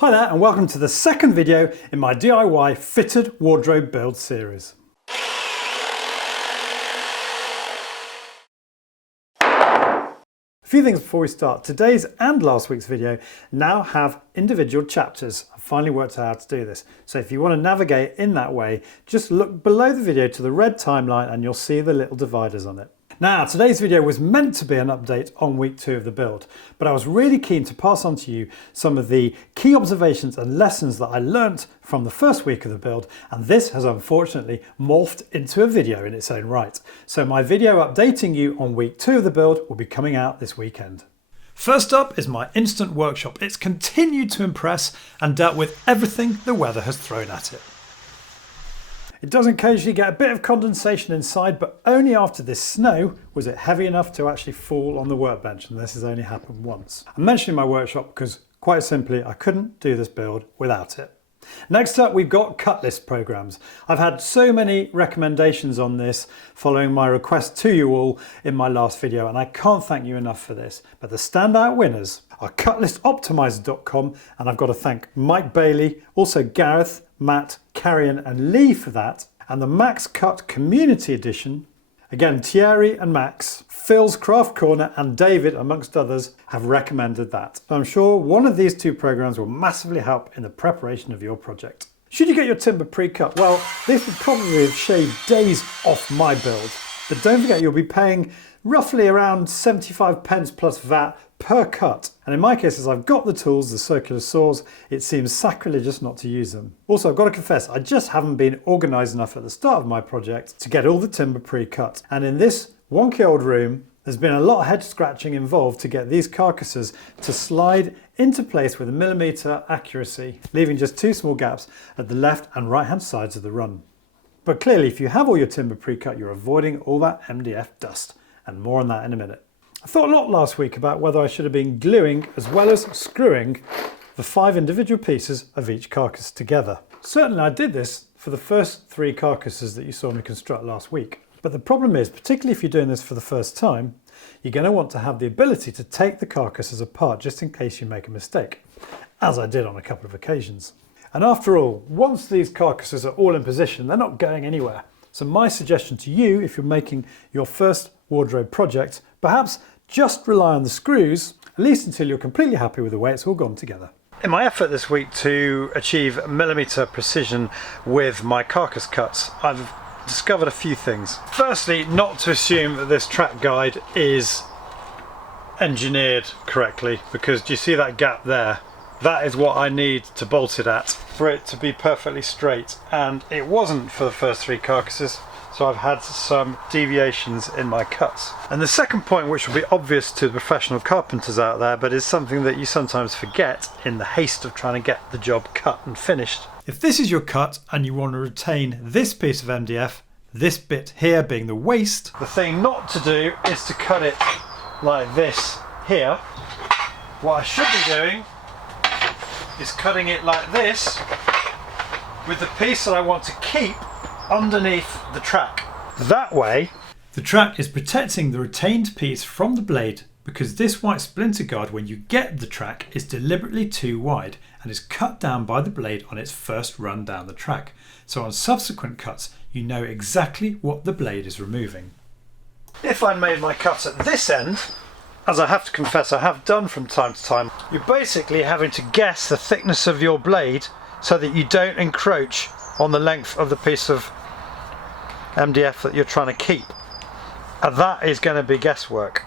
Hi there and welcome to the second video in my DIY fitted wardrobe build series. A few things before we start. Today's and last week's video now have individual chapters. I've finally worked out how to do this. So if you want to navigate in that way, just look below the video to the red timeline and you'll see the little dividers on it. Now, today's video was meant to be an update on week 2 of the build, but I was really keen to pass on to you some of the key observations and lessons that I learnt from the first week of the build, and this has unfortunately morphed into a video in its own right. So my video updating you on week 2 of the build will be coming out this weekend. First up is my instant workshop. It's continued to impress and dealt with everything the weather has thrown at it. It does occasionally get a bit of condensation inside, but only after this snow was it heavy enough to actually fall on the workbench, and this has only happened once. I'm mentioning my workshop because, quite simply, I couldn't do this build without it. Next up, we've got cut list programs. I've had so many recommendations on this following my request to you all in my last video, and I can't thank you enough for this. But the standout winners are cutlistoptimizer.com, and I've got to thank Mike Bailey, also Gareth, Matt, Carrion and Lee for that, and the Max Cut Community Edition. Again, Thierry and Max, Phil's Craft Corner and David, amongst others, have recommended that. I'm sure one of these two programs will massively help in the preparation of your project. Should you get your timber pre-cut? Well, this would probably have shaved days off my build. But don't forget, you'll be paying roughly around 75 pence plus VAT per cut. And in my case, as I've got the tools, the circular saws, it seems sacrilegious not to use them. Also, I've got to confess, I just haven't been organised enough at the start of my project to get all the timber pre-cut. And in this wonky old room, there's been a lot of head scratching involved to get these carcasses to slide into place with a millimetre accuracy, leaving just 2 small gaps at the left and right hand sides of the run. But clearly, if you have all your timber pre-cut, you're avoiding all that MDF dust, and more on that in a minute. I thought a lot last week about whether I should have been gluing as well as screwing the 5 individual pieces of each carcass together. Certainly I did this for the first 3 carcasses that you saw me construct last week. But the problem is, particularly if you're doing this for the first time, you're going to want to have the ability to take the carcasses apart just in case you make a mistake, as I did on a couple of occasions. And after all, once these carcasses are all in position, they're not going anywhere. So my suggestion to you, if you're making your first wardrobe project, perhaps just rely on the screws, at least until you're completely happy with the way it's all gone together. In my effort this week to achieve millimetre precision with my carcass cuts, I've discovered a few things. Firstly, not to assume that this track guide is engineered correctly, because do you see that gap there? That is what I need to bolt it at for it to be perfectly straight, and it wasn't for the first 3 carcasses, so I've had some deviations in my cuts. And the second point, which will be obvious to the professional carpenters out there, but is something that you sometimes forget in the haste of trying to get the job cut and finished. If this is your cut and you want to retain this piece of MDF, this bit here being the waste, the thing not to do is to cut it like this here. What I should be doing is cutting it like this with the piece that I want to keep underneath the track. That way, the track is protecting the retained piece from the blade, because this white splinter guard when you get the track is deliberately too wide and is cut down by the blade on its first run down the track. So on subsequent cuts, you know exactly what the blade is removing. If I made my cuts at this end, as I have to confess I have done from time to time, you're basically having to guess the thickness of your blade so that you don't encroach on the length of the piece of MDF that you're trying to keep. And that is going to be guesswork.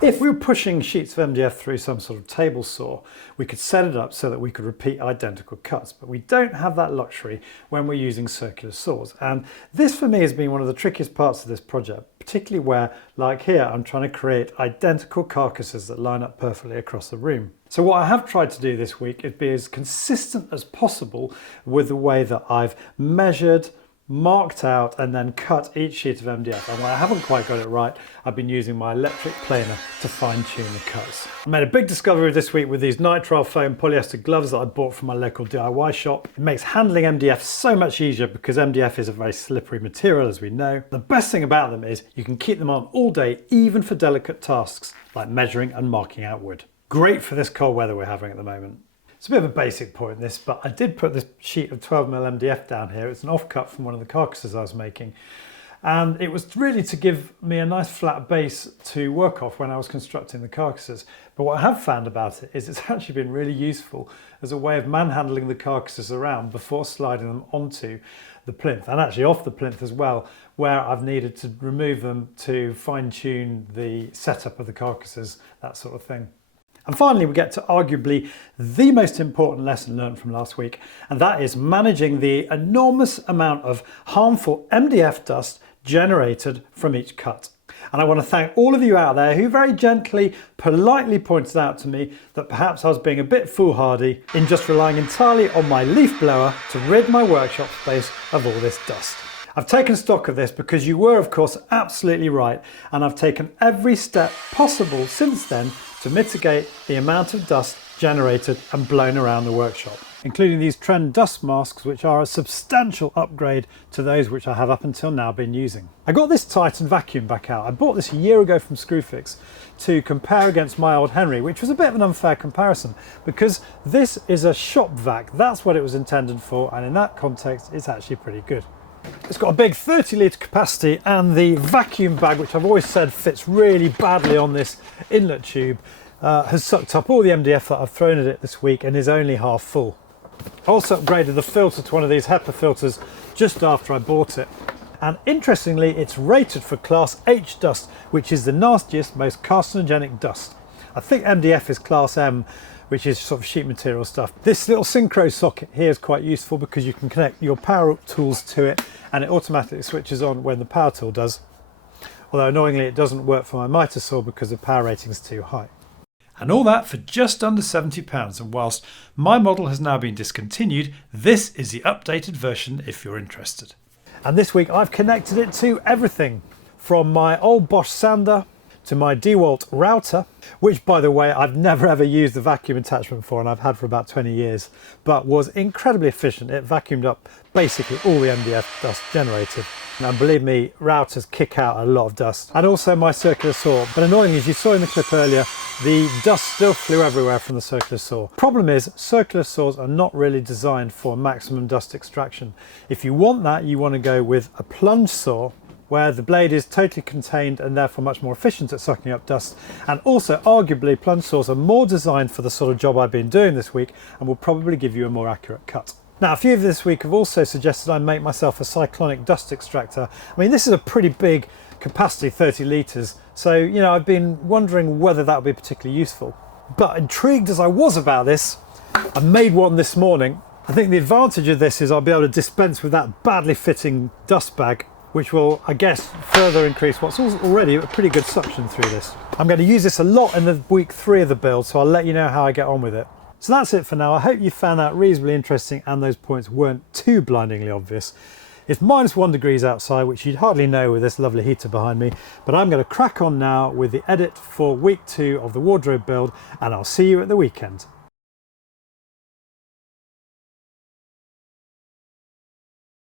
If we were pushing sheets of MDF through some sort of table saw, we could set it up so that we could repeat identical cuts, but we don't have that luxury when we're using circular saws. And this for me has been one of the trickiest parts of this project, particularly where, like here, I'm trying to create identical carcasses that line up perfectly across the room. So what I have tried to do this week is be as consistent as possible with the way that I've measured, marked out and then cut each sheet of MDF, and when I haven't quite got it right, I've been using my electric planer to fine-tune the cuts. I made a big discovery this week with these nitrile foam polyester gloves that I bought from my local DIY shop. It makes handling MDF so much easier because MDF is a very slippery material, as we know. The best thing about them is you can keep them on all day, even for delicate tasks like measuring and marking out wood. Great for this cold weather we're having at the moment. It's a bit of a basic point this, but I did put this sheet of 12mm MDF down here. It's an offcut from one of the carcasses I was making. And it was really to give me a nice flat base to work off when I was constructing the carcasses. But what I have found about it is it's actually been really useful as a way of manhandling the carcasses around before sliding them onto the plinth, and actually off the plinth as well, where I've needed to remove them to fine-tune the setup of the carcasses, that sort of thing. And finally, we get to arguably the most important lesson learned from last week, and that is managing the enormous amount of harmful MDF dust generated from each cut. And I want to thank all of you out there who very gently, politely pointed out to me that perhaps I was being a bit foolhardy in just relying entirely on my leaf blower to rid my workshop space of all this dust. I've taken stock of this because you were, of course, absolutely right, and I've taken every step possible since then to mitigate the amount of dust generated and blown around the workshop, including these trend dust masks, which are a substantial upgrade to those which I have up until now been using. I got this Titan vacuum back out. I bought this a year ago from Screwfix to compare against my old Henry, which was a bit of an unfair comparison because this is a shop vac. That's what it was intended for, and in that context it's actually pretty good. It's got a big 30-litre capacity, and the vacuum bag, which I've always said fits really badly on this inlet tube, has sucked up all the MDF that I've thrown at it this week and is only half full. I also upgraded the filter to one of these HEPA filters just after I bought it. And interestingly, it's rated for Class H dust, which is the nastiest, most carcinogenic dust. I think MDF is Class M, which is sort of sheet material stuff. This little synchro socket here is quite useful because you can connect your power tools to it and it automatically switches on when the power tool does. Although annoyingly it doesn't work for my miter saw because the power rating is too high. And all that for just under £70, and whilst my model has now been discontinued, this is the updated version if you're interested. And this week I've connected it to everything, from my old Bosch sander to my DIYte router, which by the way I've never ever used the vacuum attachment for and I've had for about 20 years, but was incredibly efficient. It vacuumed up basically all the MDF dust generated. And believe me, routers kick out a lot of dust. And also my circular saw, but annoyingly, as you saw in the clip earlier, the dust still flew everywhere from the circular saw. Problem is, circular saws are not really designed for maximum dust extraction. If you want that, you want to go with a plunge saw, where the blade is totally contained and therefore much more efficient at sucking up dust. And also, arguably, plunge saws are more designed for the sort of job I've been doing this week and will probably give you a more accurate cut. Now, a few of this week have also suggested I make myself a cyclonic dust extractor. I mean, this is a pretty big capacity, 30 litres, so, you know, I've been wondering whether that would be particularly useful. But intrigued as I was about this, I made one this morning. I think the advantage of this is I'll be able to dispense with that badly fitting dust bag, which will, I guess, further increase what's already a pretty good suction through this. I'm going to use this a lot in the week 3 of the build, so I'll let you know how I get on with it. So that's it for now. I hope you found that reasonably interesting and those points weren't too blindingly obvious. It's -1 degrees outside, which you'd hardly know with this lovely heater behind me, but I'm going to crack on now with the edit for week 2 of the wardrobe build, and I'll see you at the weekend.